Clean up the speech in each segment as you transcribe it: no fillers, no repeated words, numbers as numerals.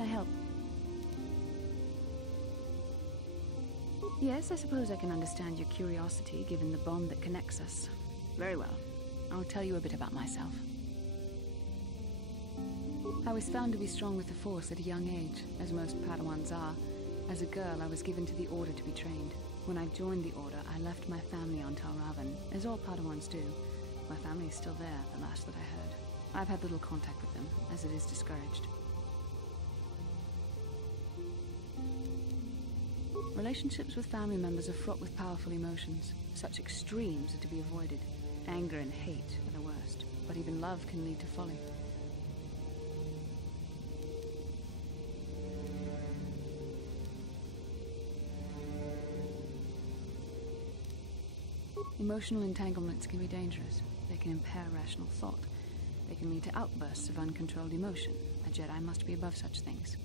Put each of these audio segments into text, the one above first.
can I help? Yes, I suppose I can understand your curiosity, given the bond that connects us. Very well. I'll tell you a bit about myself. I was found to be strong with the Force at a young age, as most Padawans are. As a girl, I was given to the Order to be trained. When I joined the Order, I left my family on Tal Ravan, as all Padawans do. My family is still there, the last that I heard. I've had little contact with them, as it is discouraged. Relationships with family members are fraught with powerful emotions. Such extremes are to be avoided. Anger and hate are the worst, but even love can lead to folly. Emotional entanglements can be dangerous. They can impair rational thought. They can lead to outbursts of uncontrolled emotion. A Jedi must be above such things.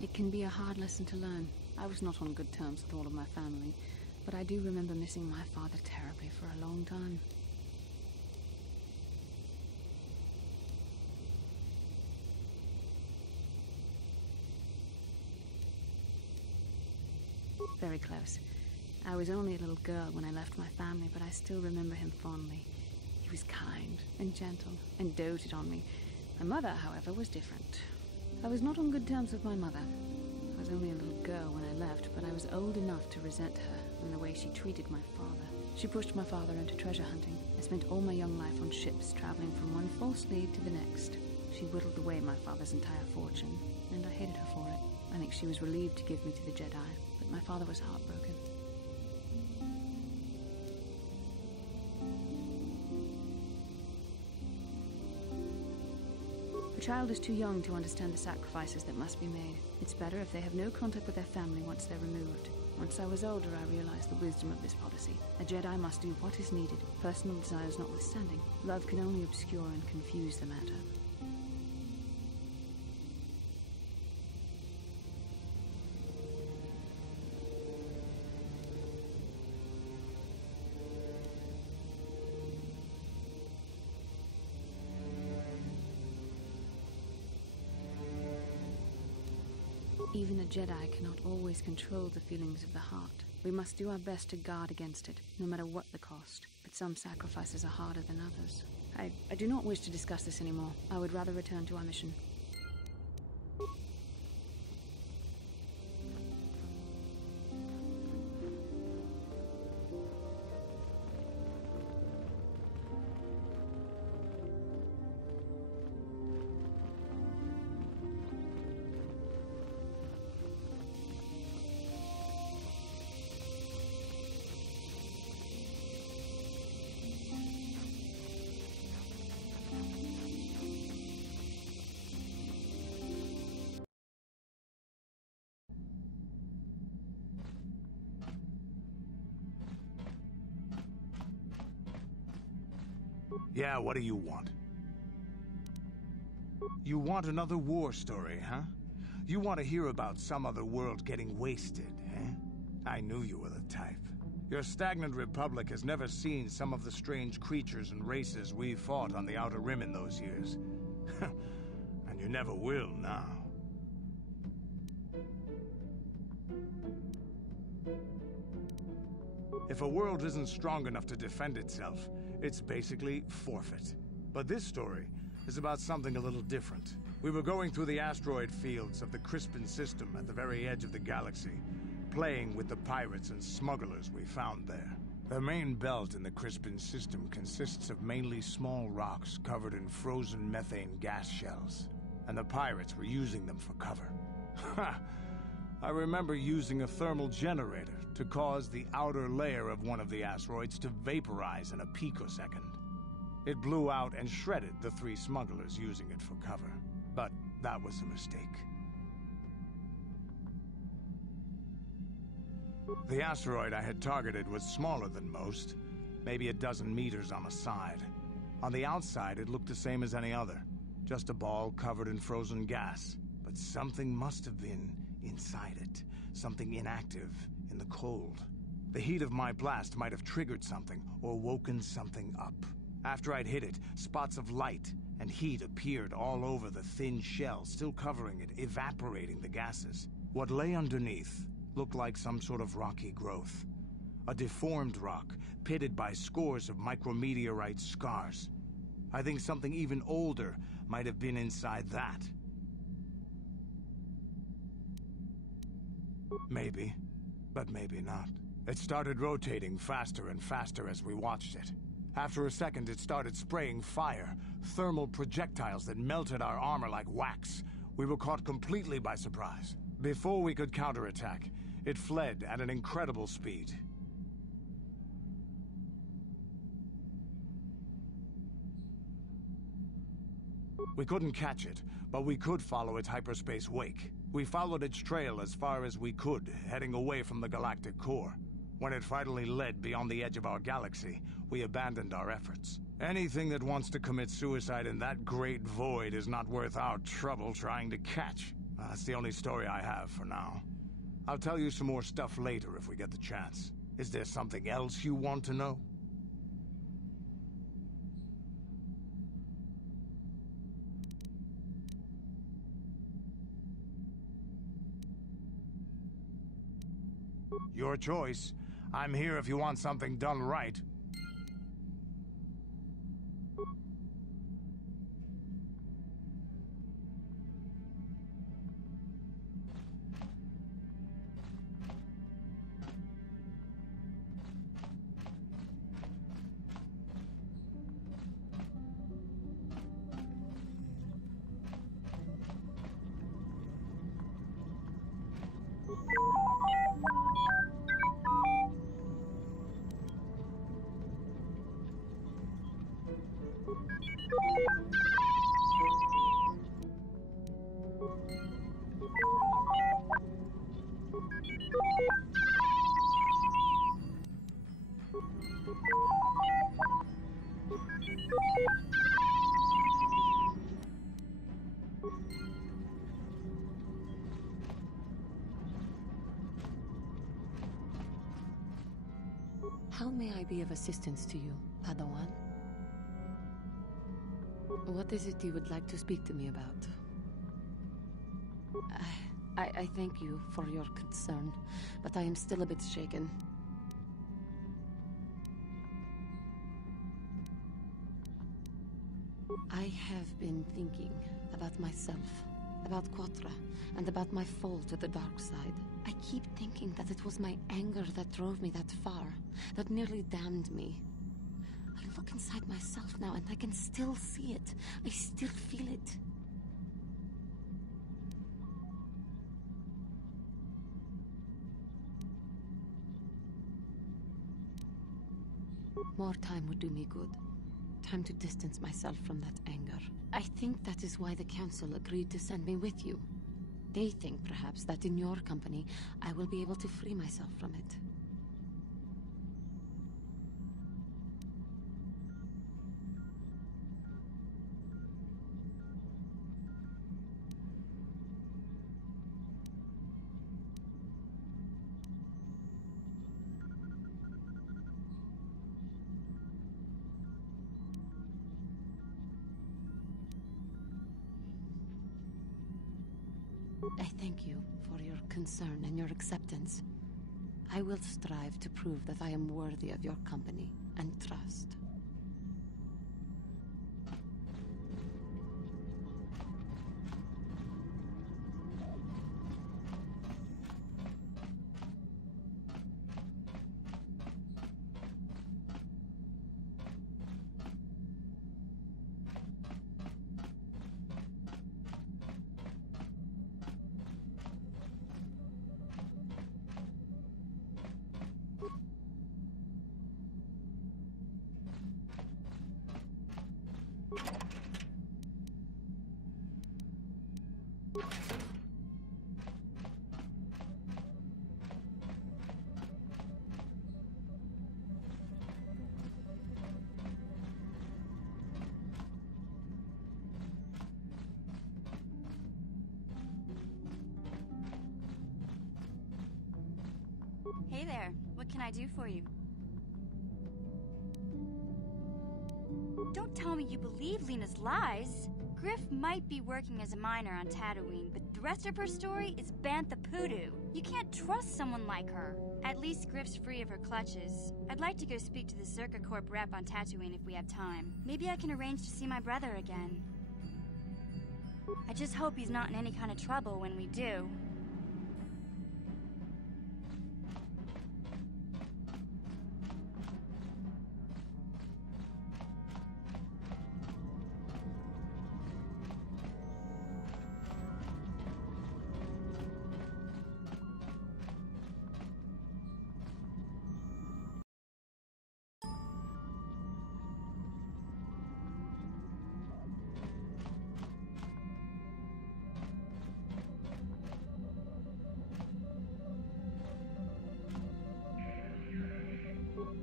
It can be a hard lesson to learn. I was not on good terms with all of my family, but I do remember missing my father terribly for a long time. Very close. I was only a little girl when I left my family, but I still remember him fondly. He was kind and gentle and doted on me. My mother, however, was different. I was not on good terms with my mother. I was only a little girl when I left, but I was old enough to resent her and the way she treated my father. She pushed my father into treasure hunting. I spent all my young life on ships, traveling from one false lead to the next. She whittled away my father's entire fortune, and I hated her for it. I think she was relieved to give me to the Jedi, but my father was heartbroken. A child is too young to understand the sacrifices that must be made. It's better if they have no contact with their family once they're removed. Once I was older, I realized the wisdom of this policy. A Jedi must do what is needed, personal desires notwithstanding. Love can only obscure and confuse the matter. Even a Jedi cannot always control the feelings of the heart. We must do our best to guard against it, no matter what the cost. But some sacrifices are harder than others. I do not wish to discuss this anymore. I would rather return to our mission. Yeah, what do you want? You want another war story, huh? You want to hear about some other world getting wasted, eh? I knew you were the type. Your stagnant republic has never seen some of the strange creatures and races we fought on the Outer Rim in those years. And you never will now. If a world isn't strong enough to defend itself, it's basically forfeit. But this story is about something a little different. We were going through the asteroid fields of the Crispin system at the very edge of the galaxy, playing with the pirates and smugglers we found there. The main belt in the Crispin system consists of mainly small rocks covered in frozen methane gas shells, and the pirates were using them for cover. Ha! I remember using a thermal generator to cause the outer layer of one of the asteroids to vaporize in a picosecond. It blew out and shredded the 3 smugglers using it for cover. But that was a mistake. The asteroid I had targeted was smaller than most, maybe a dozen meters on a side. On the outside, it looked the same as any other, just a ball covered in frozen gas. But something must have been inside it, something inactive in the cold. The heat of my blast might have triggered something or woken something up. After I'd hit it, spots of light and heat appeared all over the thin shell, still covering it, evaporating the gases. What lay underneath looked like some sort of rocky growth. A deformed rock, pitted by scores of micrometeorite scars. I think something even older might have been inside that. Maybe, but maybe not. It started rotating faster and faster as we watched it. After a second, it started spraying fire, thermal projectiles that melted our armor like wax. We were caught completely by surprise. Before we could counterattack, it fled at an incredible speed. We couldn't catch it, but we could follow its hyperspace wake. We followed its trail as far as we could, heading away from the galactic core. When it finally led beyond the edge of our galaxy, we abandoned our efforts. Anything that wants to commit suicide in that great void is not worth our trouble trying to catch. That's the only story I have for now. I'll tell you some more stuff later if we get the chance. Is there something else you want to know? Your choice. I'm here if you want something done right. How may I be of assistance to you, Padawan? What is it you would like to speak to me about? I thank you for your concern, but I am still a bit shaken. I have been thinking about myself, about Kotor, and about my fall to the dark side. I keep thinking that it was my anger that drove me that far, that nearly damned me. I look inside myself now and I can still see it. I still feel it. More time would do me good. Time to distance myself from that anger. I think that is why the Council agreed to send me with you. They think, perhaps, that in your company, I will be able to free myself from it. I thank you for your concern and your acceptance. I will strive to prove that I am worthy of your company and trust. Hey there. What What can I do for you? Don't tell me you believe Lena's lies. Griff might be working as a miner on Tatooine, but the rest of her story is Bantha Poodoo. You can't trust someone like her. At least Griff's free of her clutches. I'd like to go speak to the Zerka Corp rep on Tatooine if we have time. Maybe I can arrange to see my brother again. I just hope he's not in any kind of trouble when we do.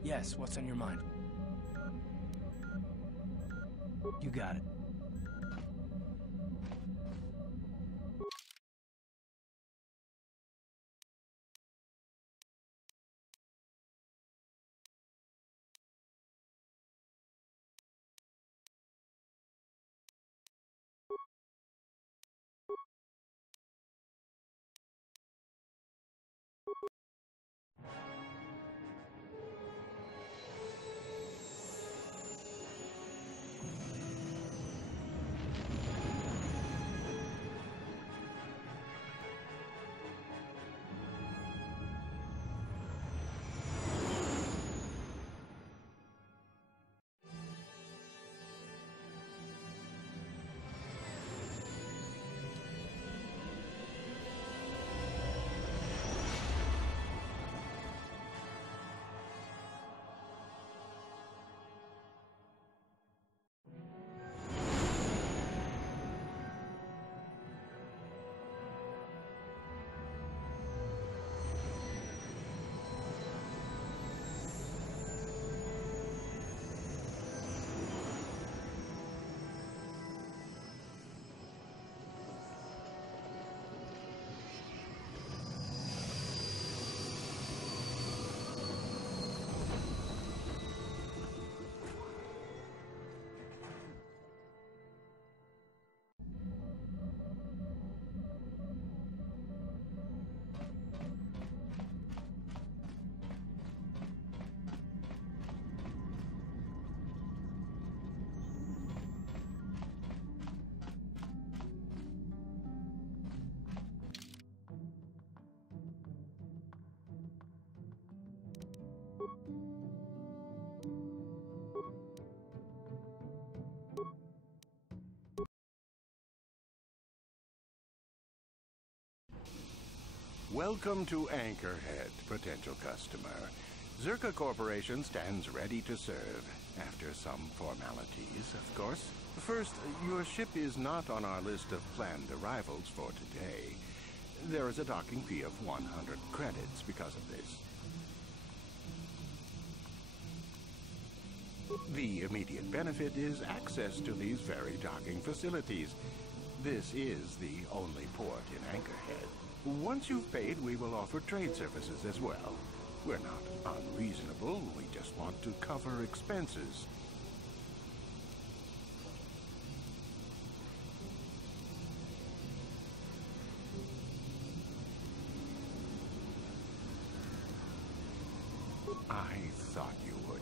Yes, what's on your mind? You got it. Welcome to Anchorhead, potential customer. Zerka Corporation stands ready to serve, after some formalities, of course. First, your ship is not on our list of planned arrivals for today. There is a docking fee of 100 credits because of this. The immediate benefit is access to these very docking facilities. This is the only port in Anchorhead. Once you've paid, we will offer trade services as well. We're not unreasonable, we just want to cover expenses. I thought you would.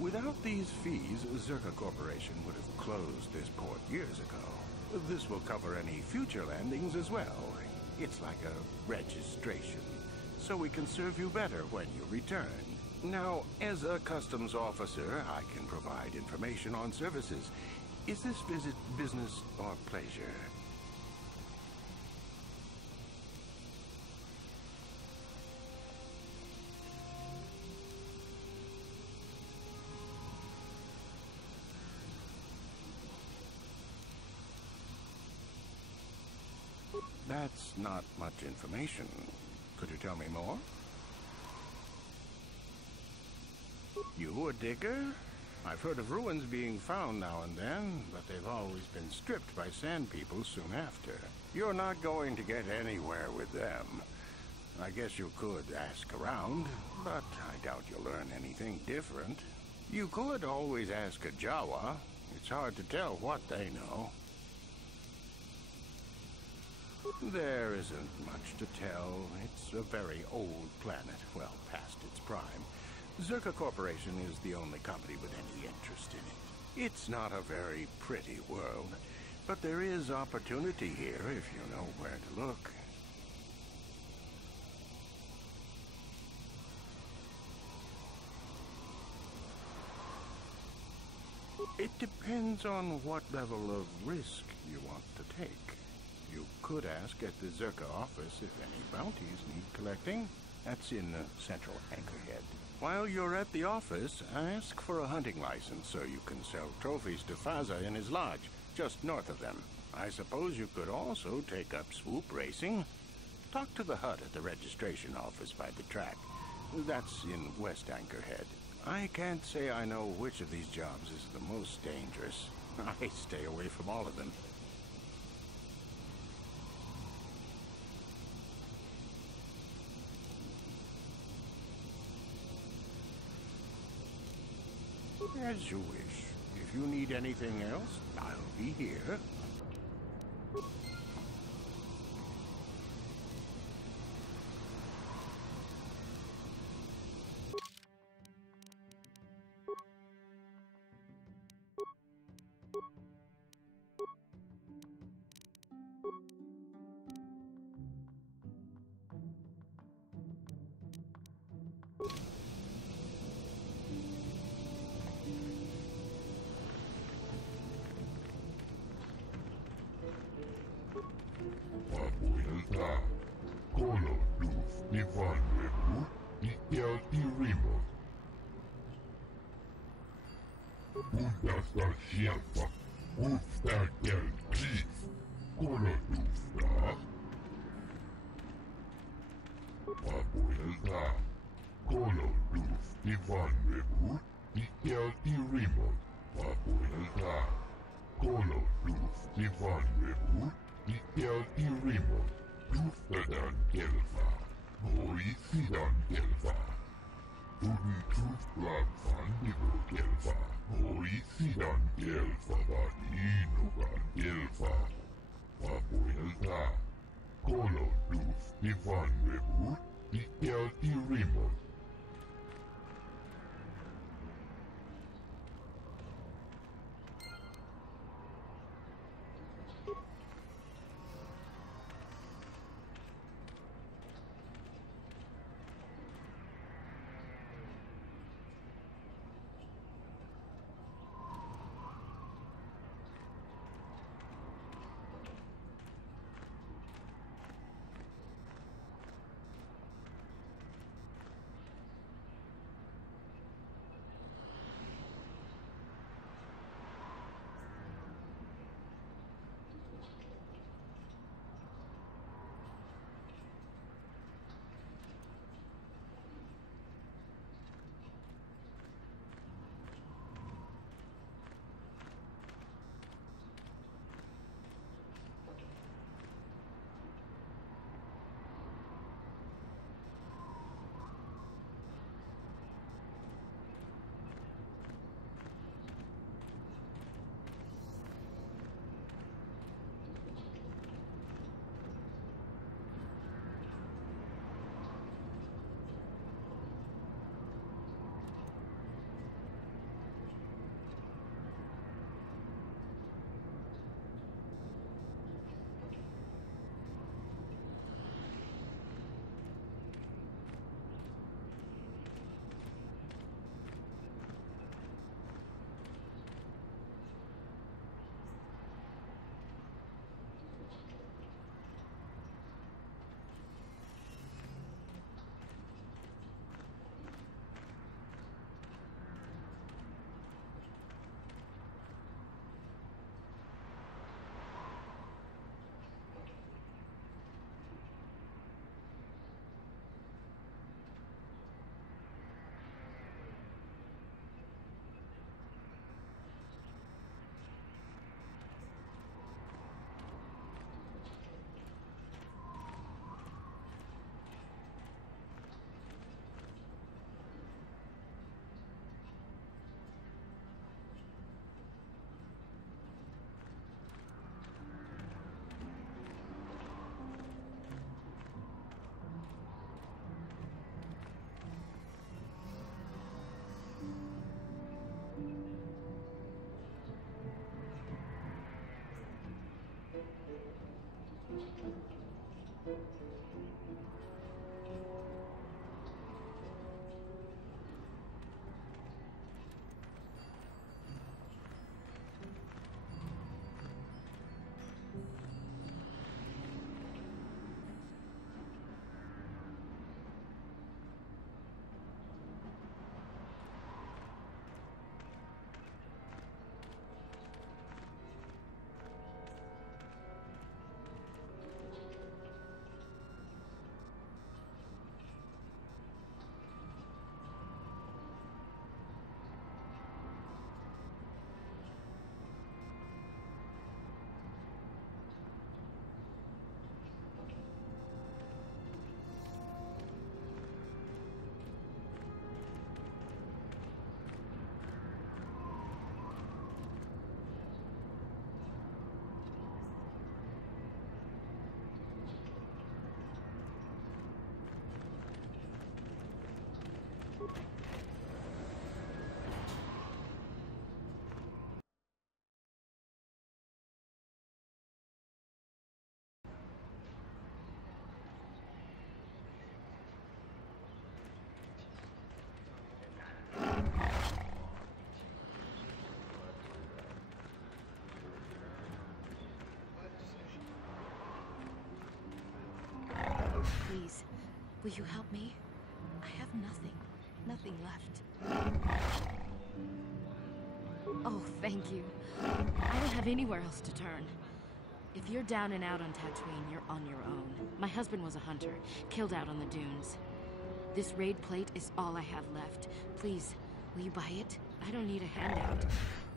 Without these fees, Zerka Corporation would have closed this port years ago. This will cover any future landings as well. It's like a registration, so we can serve you better when you return. Now, as a customs officer, I can provide information on services. Is this visit business or pleasure? That's not much information. Could you tell me more? You a digger? I've heard of ruins being found now and then, but they've always been stripped by sand people soon after. You're not going to get anywhere with them. I guess you could ask around, but I doubt you'll learn anything different. You could always ask a Jawa. It's hard to tell what they know. There isn't much to tell. It's a very old planet, well past its prime. Zerka Corporation is the only company with any interest in it. It's not a very pretty world, but there is opportunity here if you know where to look. It depends on what level of risk you want to take. You could ask at the Zerka office if any bounties need collecting. That's in Central Anchorhead. While you're at the office, ask for a hunting license so you can sell trophies to Faza in his lodge, just north of them. I suppose you could also take up swoop racing. Talk to the hut at the registration office by the track. That's in West Anchorhead. I can't say I know which of these jobs is the most dangerous. I stay away from all of them. As you wish. If you need anything else, I'll be here. Will you help me? I have nothing. Nothing left. Oh, thank you. I don't have anywhere else to turn. If you're down and out on Tatooine, you're on your own. My husband was a hunter, killed out on the dunes. This raid plate is all I have left. Please, will you buy it? I don't need a handout.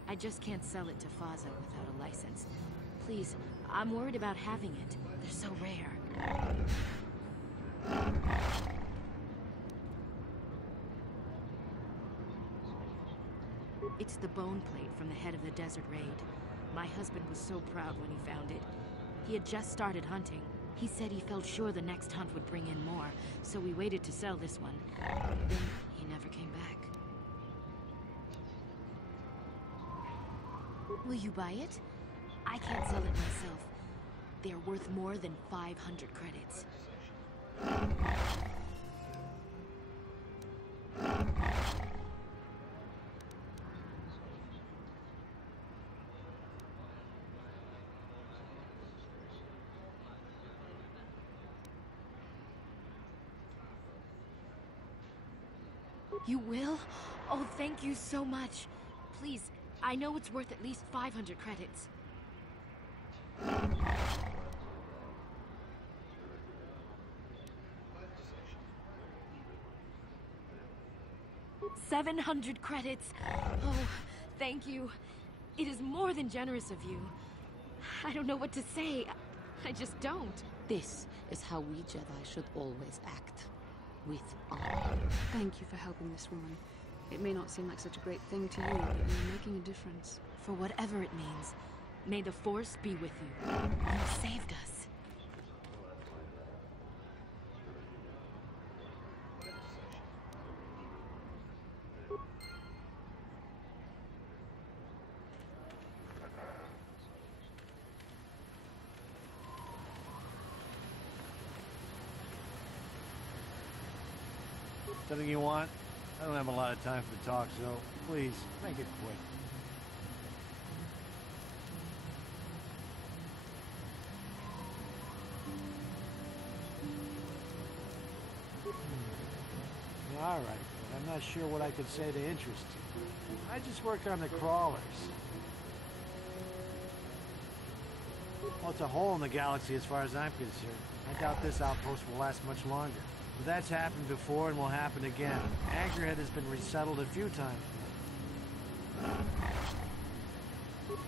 I just can't sell it to Faza without a license. Please, I'm worried about having it. They're so rare. It's the bone plate from the head of the desert raid. My husband was so proud when he found it. He had just started hunting. He said he felt sure the next hunt would bring in more, so we waited to sell this one. Then he never came back. Will you buy it? I can't sell it myself. They're worth more than 500 credits. You will? Oh, thank you so much. Please, I know it's worth at least 500 credits. 700 credits. Oh, thank you. It is more than generous of you. I don't know what to say. I just don't. This is how we Jedi should always act. With honor. Thank you for helping this woman. It may not seem like such a great thing to you, but you're making a difference. For whatever it means, may the Force be with you. You saved us. Something you want? I don't have a lot of time for talk, so please, make it quick. All right, but I'm not sure what I could say to interest you. I just work on the crawlers. Well, it's a hole in the galaxy as far as I'm concerned. I doubt this outpost will last much longer. But that's happened before and will happen again. Anchorhead has been resettled a few times now.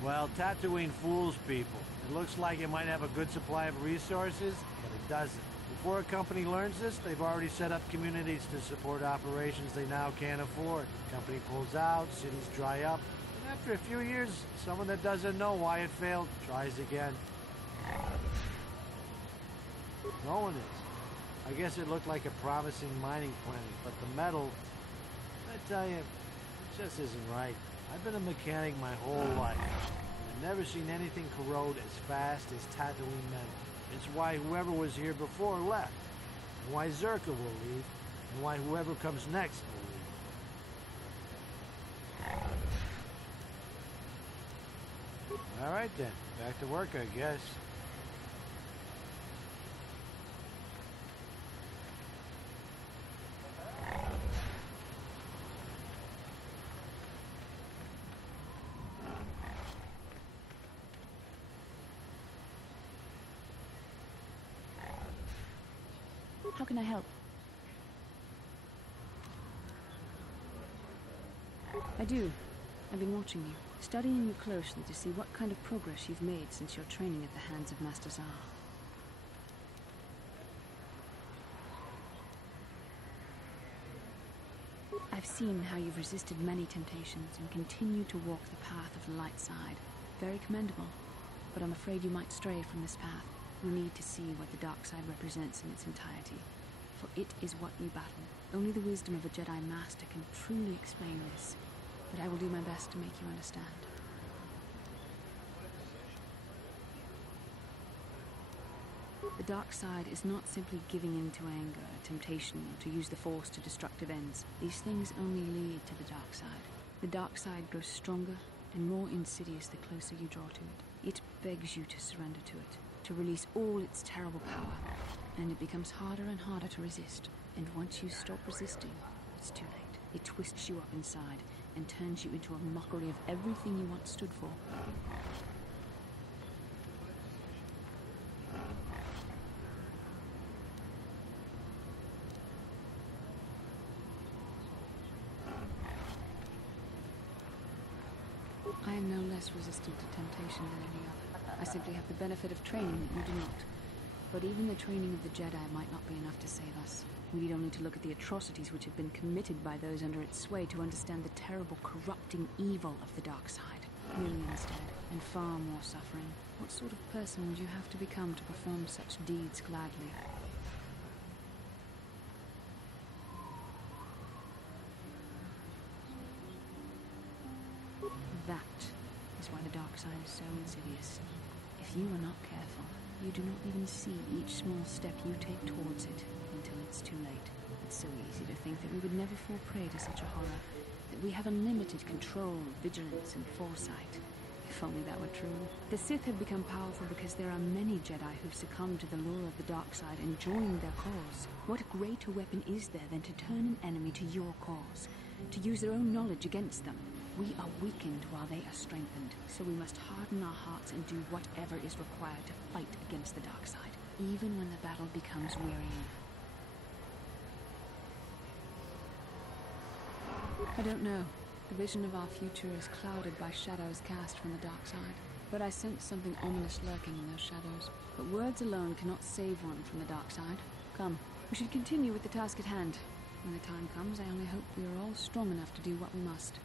Well, Tatooine fools people. It looks like it might have a good supply of resources, but it doesn't. Before a company learns this, they've already set up communities to support operations they now can't afford. The company pulls out, cities dry up, and after a few years, someone that doesn't know why it failed tries again. No one is. I guess it looked like a promising mining planet, but the metal, I tell you, it just isn't right. I've been a mechanic my whole life. I've never seen anything corrode as fast as Tatooine metal. It's why whoever was here before left, and why Zerka will leave, and why whoever comes next will leave. All right then, back to work, I guess. How can I help? I do. I've been watching you, studying you closely to see what kind of progress you've made since your training at the hands of Master Zar. I've seen how you've resisted many temptations and continue to walk the path of the light side. Very commendable, but I'm afraid you might stray from this path. You need to see what the dark side represents in its entirety, for it is what you battle. Only the wisdom of a Jedi Master can truly explain this, but I will do my best to make you understand. The dark side is not simply giving in to anger, temptation, or to use the Force to destructive ends. These things only lead to the dark side. The dark side grows stronger and more insidious the closer you draw to it. It begs you to surrender to it, to release all its terrible power. And it becomes harder and harder to resist. And once you stop resisting, it's too late. It twists you up inside and turns you into a mockery of everything you once stood for. I am no less resistant to temptation than any other. I simply have the benefit of training that you do not. But even the training of the Jedi might not be enough to save us. We need only to look at the atrocities which have been committed by those under its sway to understand the terrible, corrupting evil of the dark side. Millions dead, and far more suffering. What sort of person would you have to become to perform such deeds gladly? That is why the dark side is so insidious. If you are not careful, you do not even see each small step you take towards it until it's too late. It's so easy to think that we would never fall prey to such a horror, that we have unlimited control, vigilance, and foresight. If only that were true. The Sith have become powerful because there are many Jedi who've succumbed to the lure of the dark side and joined their cause. What greater weapon is there than to turn an enemy to your cause, to use their own knowledge against them? We are weakened while they are strengthened, so we must harden our hearts and do whatever is required to fight against the dark side, even when the battle becomes wearying. I don't know. The vision of our future is clouded by shadows cast from the dark side, but I sense something ominous lurking in those shadows. But words alone cannot save one from the dark side. Come, we should continue with the task at hand. When the time comes, I only hope we are all strong enough to do what we must.